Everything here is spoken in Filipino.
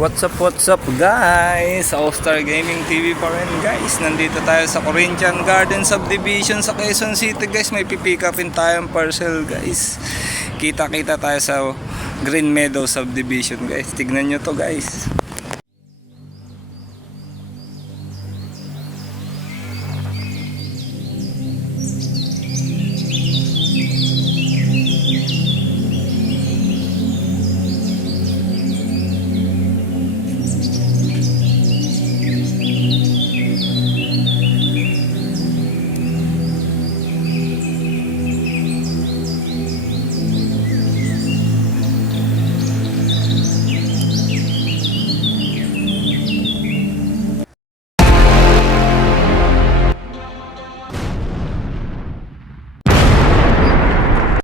What's up guys? All-Star Gaming TV pa rin guys. Nandito tayo sa Corinthian Garden Subdivision sa Quezon City guys. May pipick upin tayong parcel guys. Kita tayo sa Green Meadow Subdivision guys. Tignan nyo to guys.